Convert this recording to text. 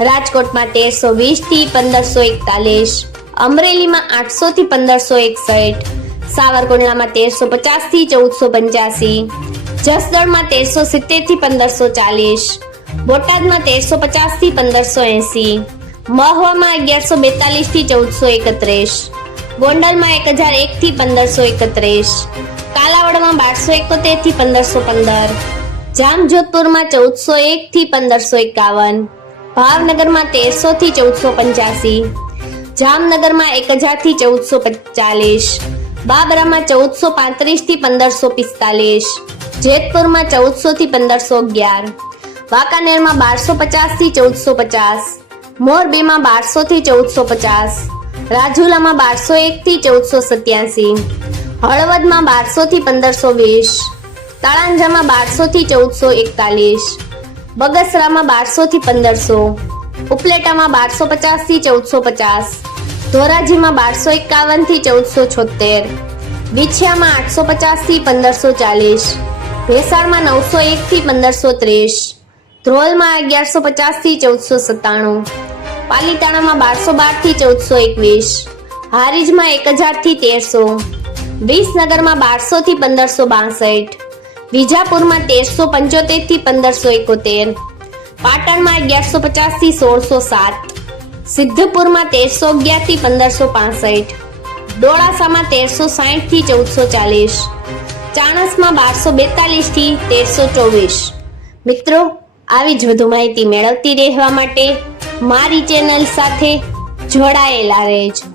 રાજકોટમાં તેરસો વીસથી પંદરસો એકતાલીસ, અમરેલીમાં આઠસો થી પંદરસો એકસઠ, સાવરકુંડલામાં તેરસો પચાસથી ચૌદસો પંચ્યાસી, જસદણમાં તેરસો સિત્તેરથી પંદરસો ચાલીસ, બોટાદમાં તેરસો પચાસથી પંદરસો એંસી, મહવામાં અગિયારસો બેતાલીસથી ચૌદસો એકત્રીસ, ગોંડલમાં એક હજાર એક થી પંદરસો એકત્રીસ, કાલાવડમાં બારસો એકોતેરથી પંદરસો પંદર, જામજોધપુરમાં ચૌદસો એક થી પંદરસો એકાવન ભાવનગરમાં તેરસો થી ચૌદસો પંચ્યાસી, જામનગરમાં એક હજારથી ચૌદસો ચાલીસ બાબરામાં ચૌદસો પાંત્રીસથી પંદરસો પિસ્તાલીસ, જેતપુરમાં ચૌદસો થી પંદરસો અગિયાર, વાંકાનેરમાં બારસો પચાસથી ચૌદસો પચાસ, મોરબીમાં બારસો થી ચૌદસો પચાસ, રાજુલામાં બારસો એક થી ચૌદસો સત્યાસી, હળવદમાં બારસો થી પંદરસો વીસ, તળાંજામાં બારસો થી ચૌદસો એકતાલીસ બગસરામાં બારસો થી પંદરસો, ઉપલેટામાં બારસો પચાસથી ચૌદસો પચાસ, ધોરાજીમાં બારસો એકાવનથી ચૌદસો છોતેર, વિછિયામાં આઠસો પચાસથી પંદરસો ચાલીસ, ભેસાણમાં નવસો એક થી પંદરસો ત્રીસ, ધ્રોલમાં અગિયારસો પચાસથી ચૌદસો સત્તાણું, પાલીતાણામાં બારસો બારથી ચૌદસો એકવીસ, હારીજમાં એક હજારથી તેરસો, વિસનગરમાં બારસો થી પંદરસો બાસઠ વિજાપુરમાં તેરસો પંચોતેરથી પંદરસો એકોતેર. પાટણમાં અગિયારસો પચાસથી સોળસો સાત. સિદ્ધપુરમાં તેરસો અગિયારથી પંદરસો પાસઠ. ડોળાસામાં તેરસો સાઠથી ચૌદસો ચાલીસ. ચાણસમાં બારસો બેતાલીસથી તેરસો ચોવીસ. મિત્રો, આવી જ વધુ માહિતી મેળવતી રહેવા માટે મારી ચેનલ સાથે જોડાયેલા રહેજો.